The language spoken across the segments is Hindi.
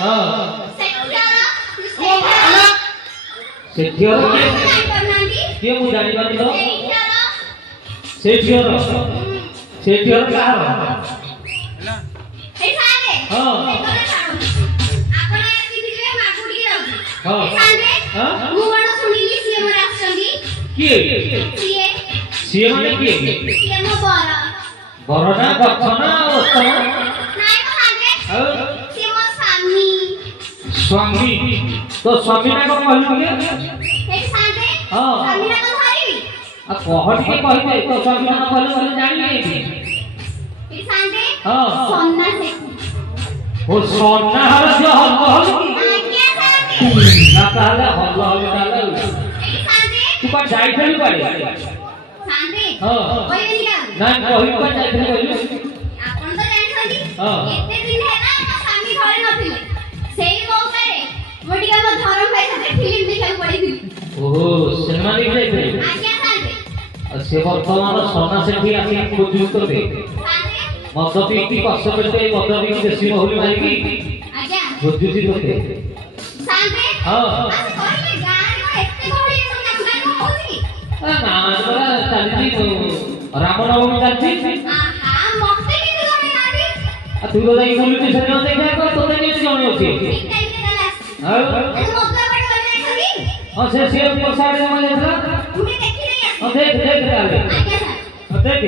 हां सेठियर के मु जानि पानी तो सेठियर सेठियर का हे सारे हां आपण सिथिले मागुडी रहू हां सारे मु बड सुनिली सीए मोर आछंदी के सीए माने के सीए मो बरा बरना गछना उत्तम नाइ को सारे सीए मो स्वामी स्वामी तो स्वामी ना को कहलु के हे सारे हां स्वामी ना को धरिबी आ कहत के कहिबे तो स्वामी ना कहलु कहलु जानि नै हे सारे हां सोना से ओ सोना हर जो हल आज्ञा सारे ना ताले हल हल ताले हे सारे तू का जाइथलु पारे सारे हां ओइ निका ना कहि पर जाइथलु कहलु आपण तो जानछली हां एते दिन हेला तो स्वामी घरे नथिले सेही मौकारे मोटिका मो धरम भाई साथे फिल्म देखा पड़ीथि ओहो सिनेमा देख जाइथलु आज्ञा सारे से वर्तमान सोना सेठी आसी खोजु तो दे सारे मदपी की कष्ट करते मदपी की देसी बहुली मारी की आज्ञा खोजुती तो दे सारे हां आज कहले गाय को एते गहरी सब नाचना होची ना ना चाली तो रामनवमी चालती आहा मते भी गने नाडी आ तू तो जाई बोलू से न देखा को तो नहीं जणे होती ठीक टाइम के गलास हां आज मोतला बड़ गने छली हां से प्रसाद में लेला मुझे देखी नहीं हां देख देख डाले आज्ञा सर हां देख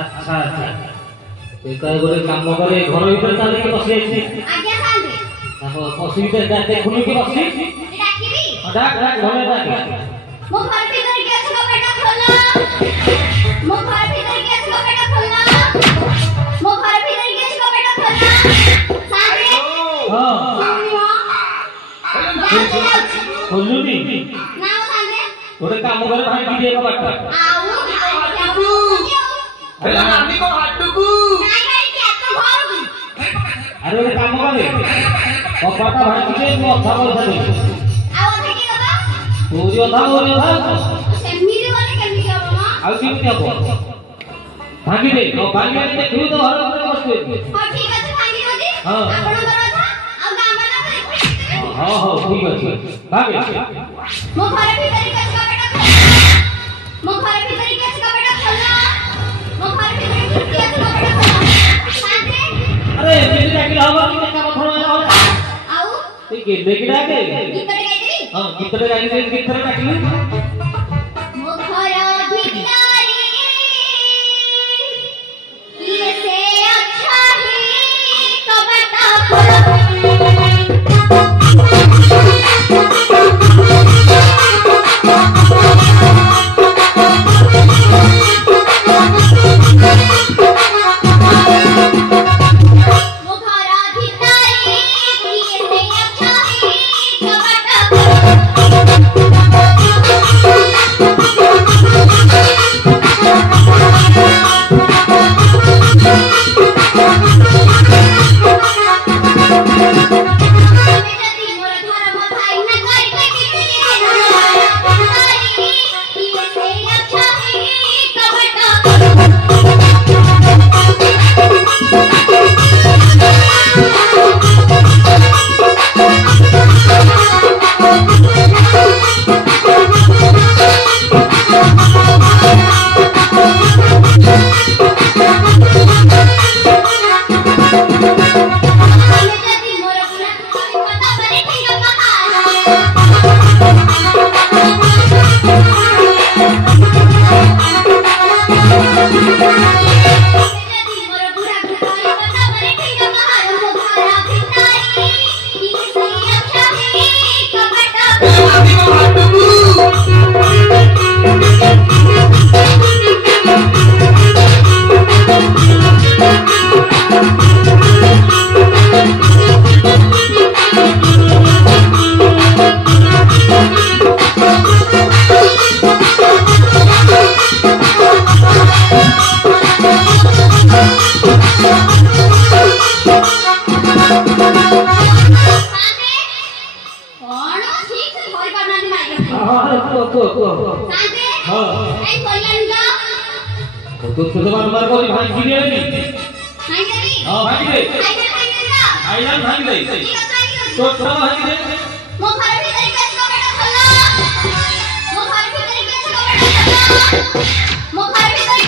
अच्छा अच्छा एका गोरे काम करे घर भीतर ताले के बसी आइछि आज्ञा सारे ताको बसी भीतर जाते खुनी के बसी डाकिबी डाक डाक घरे डाक मो घर भीतर के छो बेटा खोला मो घर भीतर के छो बेटा खोला मो घर भीतर के छो बेटा खोला सारे हां खोलुनी ना सारे गोरे काम करे भाई दिए का बाटा आऊ हेला नानी को हाटुकू नाइ नाइ के तो घर अरे एक काम करे कपाटा भाई के मो अथा बोल दे आऊ देखि बाबा पूरी अथा सेमिरे वाले केमि के बाबा आउ केमि हबो भागी दे ओ भागी दे तू तो घर ऊपर बसबे हां ठीक अछि भागी दे हां आपण घर था आऊ गाम वाला करे हां हां ठीक अछि भागे मो घर भीतर के छो बेटा खोला मो घर भीतर के छो बेटा खोला मो घर भीतर के छो बेटा खोला साथे अरे दिल्ली जाके हवा की काम थोड़ा आऊ ए के लेके डाके भीतर गई हां कितने जाके कितने डाकी मो घर भीतर ये से अच्छा ही कबटा खोला Thank you. तो बार को भांगी दे नी हांगेरी हां भांगी दे हांगेरी आइलान भांगी दे तो भांगी दे मो घर भीतर गैस का बेटा खोलो मो घर भीतर गैस का बेटा खोलो मो घर भीतर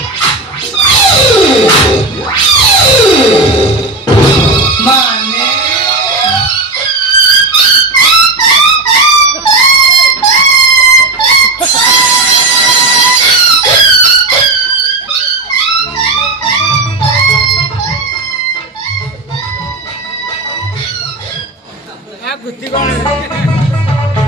माने गुत्ती कौन है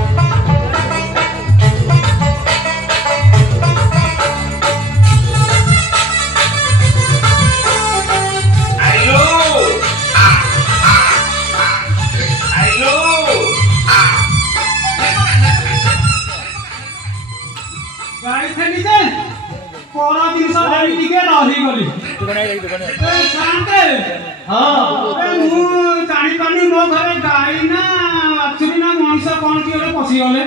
गाड़ी थेली जे कोरा दिन सब गाड़ी टिके रही गली दुकान है दुकान है ए शांते हां ए मु जानि पानी मो घरे गाड़ी ना एक्चुअली ना मनुष्य कोन की ओले पसी गले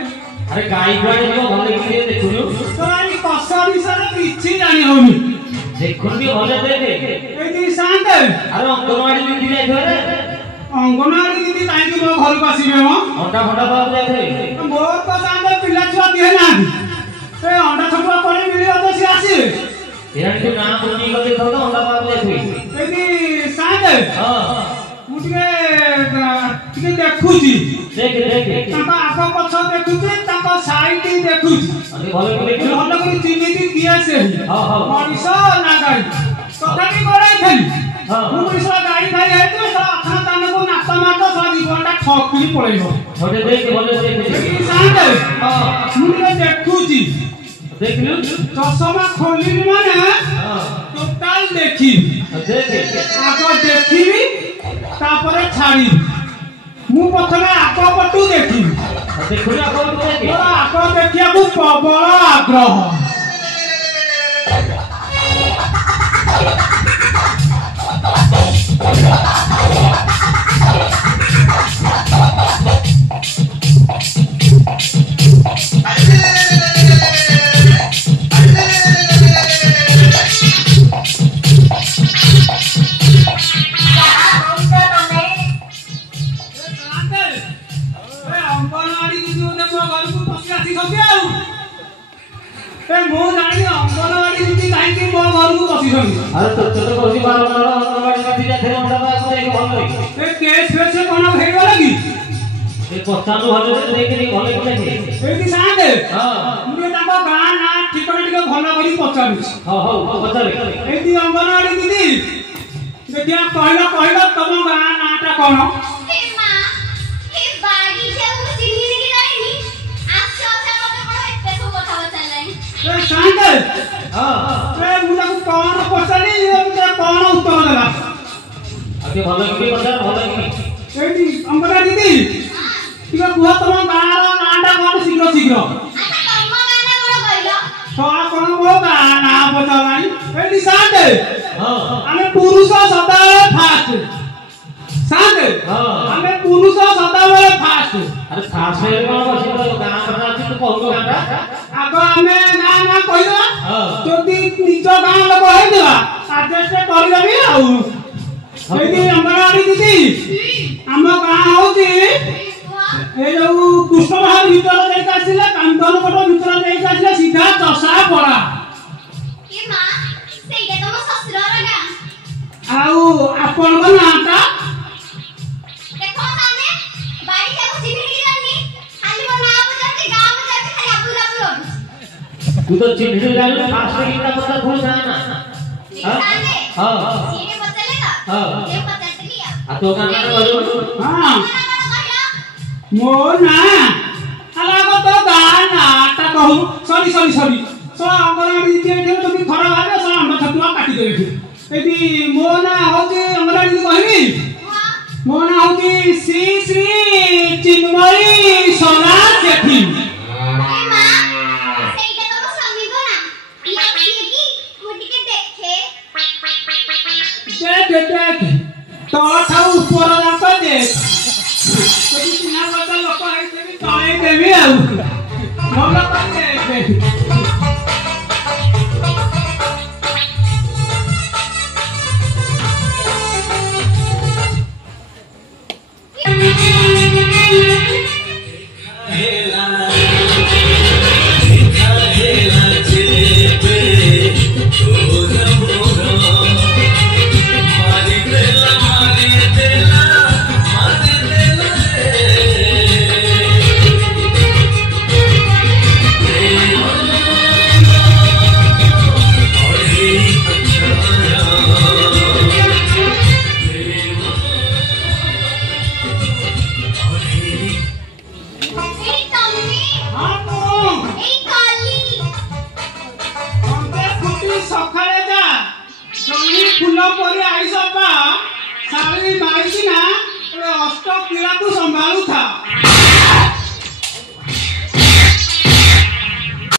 अरे गाई गाड़ी को भले की देखुनु तो आई पसा विषय किछि जानि होनी देखुनु भी भले देखे ए दी शांते अरे अंगनवाड़ी दीदी जाइथो रे अंगनवाड़ी दीदी काहे की मो घर को आसीबे मो अंडा फंडा बाबू जाइथे मो तो शांते पिला छुआ दिए ना ए अंडा छुआ कोने मिलियो तो से आसी यानी तो नाम सुनी को देखो तो अंडा बाबू जाइथे ए दी शांते हां मु टिके देखुची देख ताका आको पछ देखुची ताका साइड देखुची अरे भले को देखो ଭଲ କରି ଚିହ୍ନିକି କିଏ ସେ ହଁ, ହଁ। ମଣିଷ ନା ଗାଈ ତଥାପି ଗୋଡ଼ାଇଥିଲି ହଁ। ମୁଁ ମଣିଷ ଗାଈ ଭାଇ ହେଇଥିବ ସେ ଅଖା ତାନକୁ ନାତ ମାତ ସେ ଜୀବନଟା ଠକିରି ପଳେଇବ छोटे देख भले देख ସାଙ୍ଗେ हां ମୁଁ ଟିକେ ଦେଖୁଛି देखलु ଚଷମା ଖୋଲିବି ମାନେ हां ଟୋଟାଲ ଦେଖିବି देख ଆଗ ଦେଖିବି ତାପରେ ଛାଡ଼ିବି ମୁଁ ପ୍ରଥମେ ଆଗ ପଟୁ ଦେଖିବି देखुनु अपन को देख ମୋର ଆଗ ଦେଖିବାକୁ ପ୍ରବଳ ଆଗ୍ରହ अंगनवाड़ी दीदी मो घर को पसी आसी छथि आउ ए मो जानि अंगनवाड़ी दीदी काहे की मो घर को पसी छथि अरे तो कोसी बार अंगनवाड़ी दीदी जाथे अंडा बाबू देख भले ए केस फेस कोन हेइ गला की ए पचानु भले देख भले को देख ए की साथे हां मुझे ताको गां ना ठिकाना टिके भलो करी पचारुछ हां हां पचारे ए दी अंगनवाड़ी दीदी देखिया कहला तम गां नाटा कोन हे मां हे बाड़ी जे मु चिन्हिनी की जाइनी आछो आछो मते कोन एते सब কথা बचलनी ए साथे हां ए मु ताको कोन पचाली ए मुझे कोन उत्तर देला आके भले की पचार भले की ए दी अंगनवाड़ी दीदी टिके कुह तम गां रो नाटा कोन शीघ्र शीघ्र अच्छा तम गाना कोन कहिलो तो कोन मो गां ना पचालाई ए दी साथे हां ଆମେ ପୁରୁଷ ସଦାବେଳେ ଫାଷ୍ଟ ସାଙ୍ଗେ ହଁ। ଆମେ ପୁରୁଷ ସଦାବେଳେ ଫାଷ୍ଟ अरे खास में कौन बसी तो गाना करना अच्छी तो कहू गाना ଆଗ ଆମେ ନା ନା କହିଦେବା ହଁ। ଯଦି ନିଜ ଗାଁ ଲୋକ ହେଇଥିବା ଆଡଜଷ୍ଟ କରିଦେବି ଆଉ ସେଇଠି ଅଙ୍ଗନବାଡ଼ି ଦିଦି ଆମ ଗାଁ ହଉଛି ଏ ଯୋଉ କୃଷ୍ଣବାହାର ଭିତରେ ଯାଇକି ଆସିଲେ କାନ୍ଦନକୋଟ ଭିତରେ ଯାଇକି ଆସିଲେ ସିଧା ଚଷା ପଡ଼ା हे मां सेइटा तम ससुरर गां ଆଉ ଆପଣଙ୍କ ନାଁଟା देखो माने बाड़ी जे मु चिन्हिनी की जाइनी खाली मो ना बजाते गां बजाते खाली आबू आबू तू तो चिन्ह जान फास्ट की का पता भूल जाना साने हां सीने बचले का हां ये बचत लिया आ तो गाना बोलो ହଁ ମୋ ନାଁ ଆଲାଗ ତ ଗାଁ ନାଁଟା କହୁ ସରି ଅଙ୍ଗନବାଡ଼ି ଦିଦି ଏଠି ଯଦି ଖରାପ ଭାବେ ସେ ଅଣ୍ଡା ଛତୁଆ କାଟିଦେବେ ଏଠି ମୋ ନାଁ ହଉଛି ଅଙ୍ଗନବାଡ଼ି ଦିଦି କହିବି ମୋ ନାଁ ହଉଛି ଶ୍ରୀ ଶ୍ରୀ ଚିନ୍ମୟୀ ସୋନା ସେଠୀ हे मां सेइटा तम स्वामी को ना लाखी की मुटी के देखे देख ତଳଠାରୁ ଉପର ଯାକ ଦେଖ ଯଦି ଚିହ୍ନା କଥା ଲୋକ ହେଇଥିବି ତଳେଇ ଦେବି ଆଉ ଭଲ କରି ଦେଖ फूल परी आईस बा शाली माइसी ना अष्ट पीड़ा को संभालू था